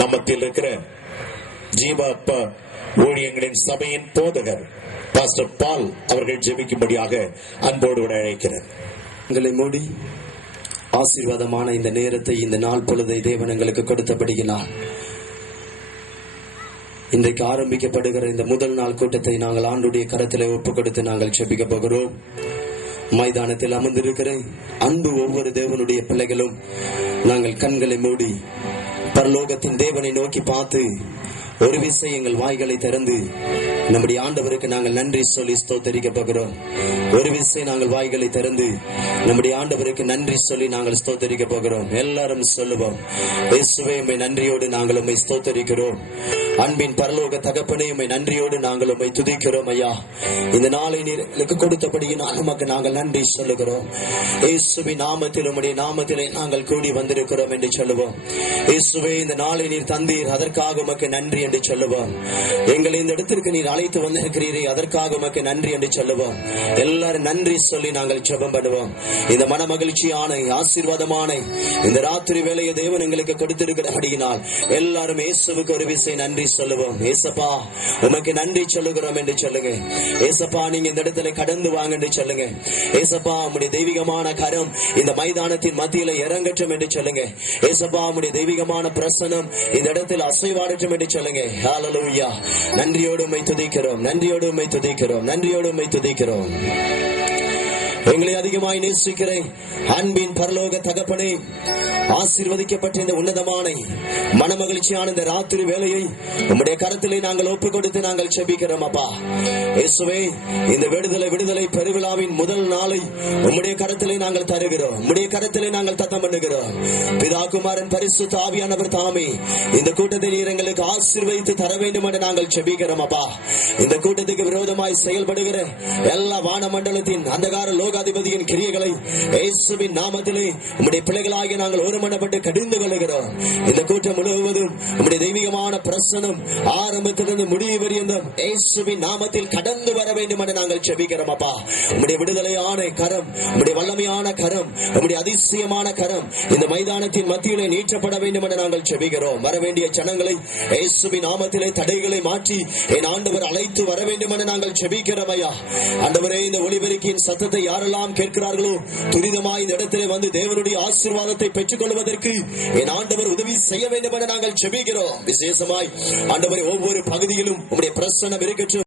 நம்மத்தில் இருக்கிற ஜீவா அப்பா ஊழியங்களின் சபையின் போதகர் பாஸ்டர் பால் அவர்கள் ஜெபிக்கும்படியாக அன்போடு அழைக்கிறார். எங்களை மூடி ஆசீர்வாதமான இந்த நேரத்தை, இந்த நாள் பொழுதை தேவன் எங்களுக்கு கொடுத்தபடியினால் இன்றைக்கு ஆரம்பிக்கப்படுகிற இந்த முதல் நாள் கூட்டத்தை நாங்கள் ஆண்டுடைய கரத்திலே ஒப்புக் கொடுத்து நாங்கள் ஜெபிக்க போகிறோம். மைதானத்தில் அமர்ந்திருக்கிற அன்பு ஒவ்வொரு தேவனுடைய பிள்ளைகளும் நாங்கள் கண்களை மூடி பரலோகத்தின் தேவனை நோக்கி பார்த்து ஒரு விசை எங்கள் வாய்களை திறந்து நம்முடைய ஆண்டவருக்கு நாங்கள் நன்றி சொல்லி ஸ்தோத்தரிக்க போகிறோம். ஒரு விசை நாங்கள் வாய்களை திறந்து நம்முடைய ஆண்டவருக்கு நன்றி சொல்லி நாங்கள் ஸ்தோத்தரிக்க போகிறோம். எல்லாரும் சொல்லுவோம், இயேசுவே உம்மை நன்றியோடு நாங்கள் உம்மை ஸ்தோத்தரிக்கிறோம். அன்பின் பரலோக தகப்பனே உம்மை நன்றியோடு நாங்கள் உம்மை துதிக்கிறோம். ஐயா, இந்த நாளை நீருக்கு கொடுத்தபடியினால் நமக்கு நாங்கள் நன்றி சொல்லுகிறோம். இயேசுவின் நாமத்தில் உம்முடைய நாமத்திலே நாங்கள் கூடி வந்திருக்கிறோம் என்று சொல்லுவோம். இயேசுவே, இந்த நாளை நீர் தந்தீர், அதற்காக உமக்கு நன்றி என்று சொல்லுவோம். எங்களை இந்த இடத்திற்கு நீர் அழைத்து வந்திருக்கிறீரே, அதற்காக உமக்கு நன்றி என்று சொல்லுவோம். எல்லாரும் நன்றி சொல்லி நாங்கள் ஜெபம் பண்ணுவோம். இந்த மன மகிழ்ச்சியான ஆசீர்வாதமான இந்த ராத்திரி வேளையை தேவன் எங்களுக்கு கொடுத்திருக்கிறபடியினால் எல்லாரும் இயேசுவுக்கு ஒரு விசை நன்றி சொல்லுவோம். ஏசப்பா, உமக்கு நன்றி சொல்லுகிறோம் என்று சொல்லுங்க. ஏசப்பா, நீங்க இந்த இடத்துல கடந்து வாங்க என்று சொல்லுங்க. ஏசப்பா, உம்முடைய தெய்வீகமான கரம் இந்த மைதானத்தின் மத்தியில இறங்கட்டும் என்று சொல்லுங்க. ஏசப்பா, உம்முடைய தெய்வீகமான பிரசனம் இந்த இடத்தில் அசைவாடட்டும் என்று சொல்லுங்க. ஹல்லேலூயா. நன்றியோடு உம்மை துதிக்கிறோம், நன்றியோடு உம்மை துதிக்கிறோம், நன்றியோடு உம்மை துதிக்கிறோம். எங்களை அதிகமாய் நேசிக்கிறேன் அன்பின் பரலோக தகப்பனே, ஆசீர்வதிக்கப்பட்ட இந்த உன்னதமான மனமகிழ்ச்சியான இந்த ராத்திரி வேளையை உம்முடைய கரத்திலே நாங்கள் ஒப்புக் கொடுத்து நாங்கள் ஜெபிக்கிறோம். அப்பா இயேசுவே, இந்த விடுதலை பெருவிழாவின் முதல் நாளை உம்முடைய கரத்திலே நாங்கள் தருகிறோம். உம்முடைய கரத்திலே நாங்கள் தத்தம் பண்ணுகிறோம். பிதா குமாரன் பரிசுத்த ஆவியானவர் தாமே இந்த கூட்டத்தை நீர் எங்களுக்கு ஆசீர்வதித்து தர வேண்டும் என்று நாங்கள் ஜெபிக்கிறோம். அப்பா, இந்த கூட்டத்துக்கு விரோதமாய் செயல்படுகிற எல்லா வானமண்டலத்தின் அந்தகார லோகாதிபதியின் கிரியைகளை இயேசுவின் நாமத்திலே உம்முடைய பிள்ளைகளாகிய நாங்கள் ஒருமனப்பட்டு கடிந்து கொள்கிறோம். இந்த கூட்டம் முழுவதும் உம்முடைய தெய்வீகமான பிரசனம் ஆரம்பத்திலிருந்து முடிவு வரையும் இயேசுவின் நாமத்தில் கடந்து வர வேண்டும் என்று நாங்கள் ஜெபிக்கிறோம். அப்பா, உம்முடைய விடுதலையான கரம், உம்முடைய வல்லமையான கரம், உம்முடைய அதிசயமான கரம் இந்த மைதானத்தின் மத்தியிலே நீட்டப்பட வேண்டும் என்று நாங்கள் ஜெபிக்கிறோம். வர வேண்டிய ஜனங்களை இயேசுவின் நாமத்திலே தடைகளை மாற்றி என் ஆண்டவர் அழைத்து வர வேண்டும் என்று நாங்கள் ஜெபிக்கிறோம். ஐயா, ஆண்டவரே, இந்த ஒலிபெருக்கின் சத்தத்தை யாரெல்லாம் கேட்கிறார்களோ துரிதமாய் இந்த இடத்திலே வந்து தேவனுடைய ஆசீர்வாதத்தை பெற்றுக் கொள்வதற்கு என் ஆண்டவர் உதவி செய்ய வேண்டும் என நாங்கள் ஜெபிக்கிறோம். விசேஷமாய் ஆண்டவரே, ஒவ்வொரு பகுதியிலும் உம்முடைய பிரசன்னம் இருக்கட்டும்.